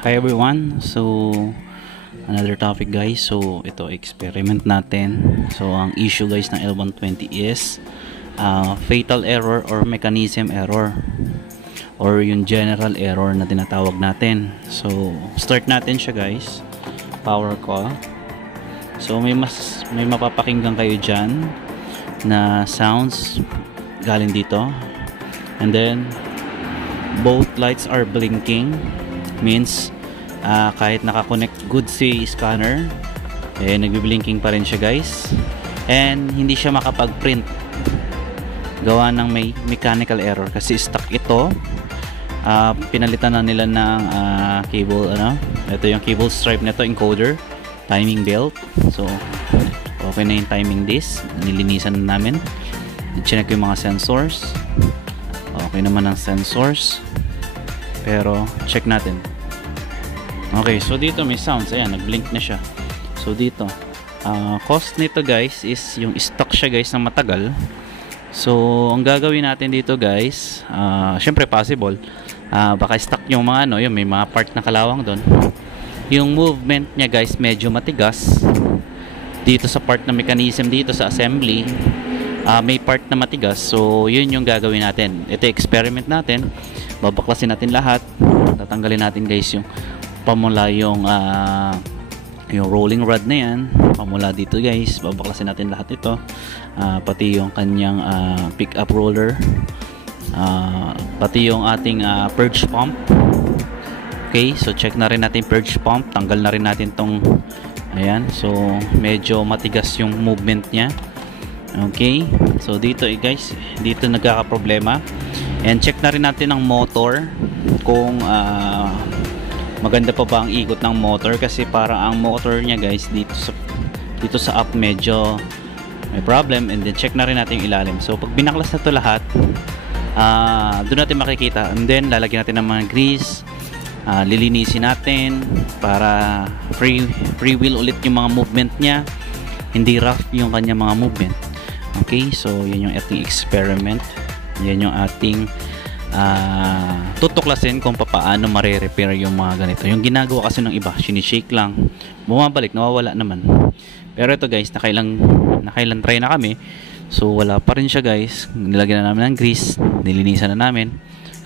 Hi everyone, so another topic guys. So ito experiment natin. So ang issue guys ng L120 is fatal error or mechanism error or yung general error na tinatawag natin. So start natin siya guys. Power ko. So may mapapakinggan kayo dyan na sounds galing dito, and then both lights are blinking, means kahit nakakonect good si scanner, nagbi-blinking pa rin siya guys, and hindi siya makapag-print gawa ng may mechanical error kasi stuck ito. Pinalitan na nila ng cable, ito yung cable stripe nito, encoder, timing belt. So okay na yung timing disc, nilinisan na namin, i-check yung mga sensors. Okay naman ang sensors, pero check natin. Okay, so dito may sounds, ayan, nag-blink na siya. So dito cost nito guys is yung stock siya guys na matagal. So ang gagawin natin dito guys, syempre possible baka stuck yung mga yung may mga part na kalawang doon. Yung movement niya guys medyo matigas dito sa part na mechanism, dito sa assembly may part na matigas. So yun yung gagawin natin. Ito experiment natin, babaklasin natin lahat, tatanggalin natin guys yung pamula, yung rolling rod na yan, pamula dito guys, babaklasin natin lahat ito, pati yung kanyang pick up roller, pati yung ating purge pump. Okay, so check na rin natin purge pump, tanggal na rin natin tong ayan, so medyo matigas yung movement nya. Okay, so dito guys, dito nagkaka-problema, and check na rin natin ang motor kung maganda pa ba ang ikot ng motor, kasi para ang motor nya guys dito sa up medyo may problem, and then check na rin natin yung ilalim. So pag binaklas na to lahat, doon natin makikita, and then lalagyan natin ng mga grease, lilinisin natin para free wheel ulit yung mga movement nya, hindi rough yung kanya mga movement. Okay, so yan yung ating experiment, yan yung ating tutuklasin kung paano mare-repair yung mga ganito. Yung ginagawa kasi ng iba, sinishake lang, bumabalik, nawawala naman. Pero ito guys, nakailan try na kami, so wala pa rin siya guys. Nilagyan na namin ng grease, nilinisan na namin.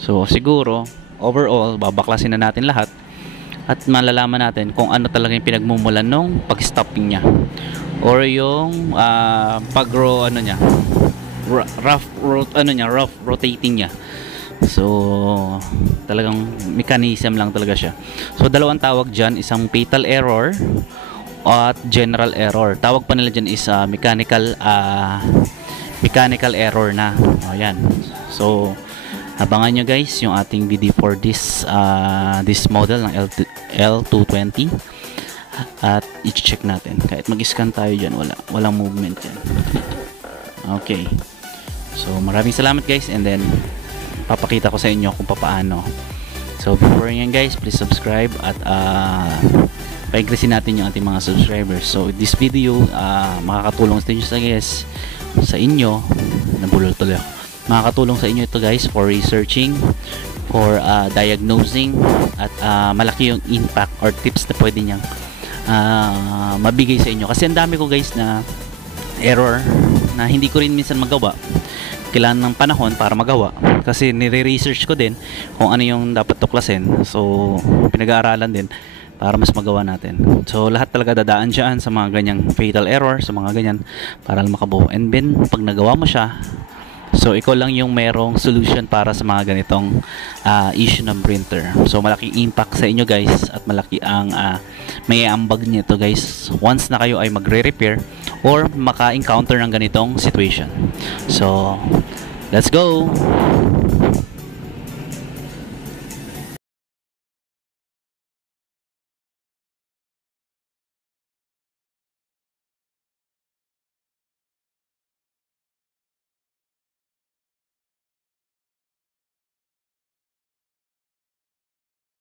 So siguro overall babaklasin na natin lahat at malalaman natin kung ano talaga yung pinagmumulan nung pag-stopping niya or yung rough rotating niya. So talagang mechanism lang talaga siya. So dalawang tawag dyan, isang fatal error at general error. Tawag pa nila dyan is mechanical error na. Ayan. So abangan nyo guys yung ating video for this model ng L220, at i-check natin. Kahit mag-scan tayo dyan, walang movement yan. Okay, so maraming salamat guys, and then papakita ko sa inyo kung paano. So before yan guys, please subscribe at pa-increasein natin yung ating mga subscribers. So this video makakatulong sa inyo, nabulol tuloy ako. Makakatulong sa inyo ito guys for researching, for diagnosing, at malaki yung impact or tips na pwede niyang mabigay sa inyo. Kasi ang dami ko guys na error na hindi ko rin minsan magawa. Kailangan ng panahon para magawa, kasi nire-research ko din kung ano yung dapat tuklasin. So pinag-aaralan din para mas magawa natin. So lahat talaga dadaan dyan sa mga ganyang fatal error, sa mga ganyan, para makabuo. And then pag nagawa mo siya, so ikaw lang yung merong solution para sa mga ganitong issue ng printer. So malaking impact sa inyo guys, at malaki ang may ambag nito guys once na kayo ay magre-repair or maka-encounter ng ganitong situation. So let's go!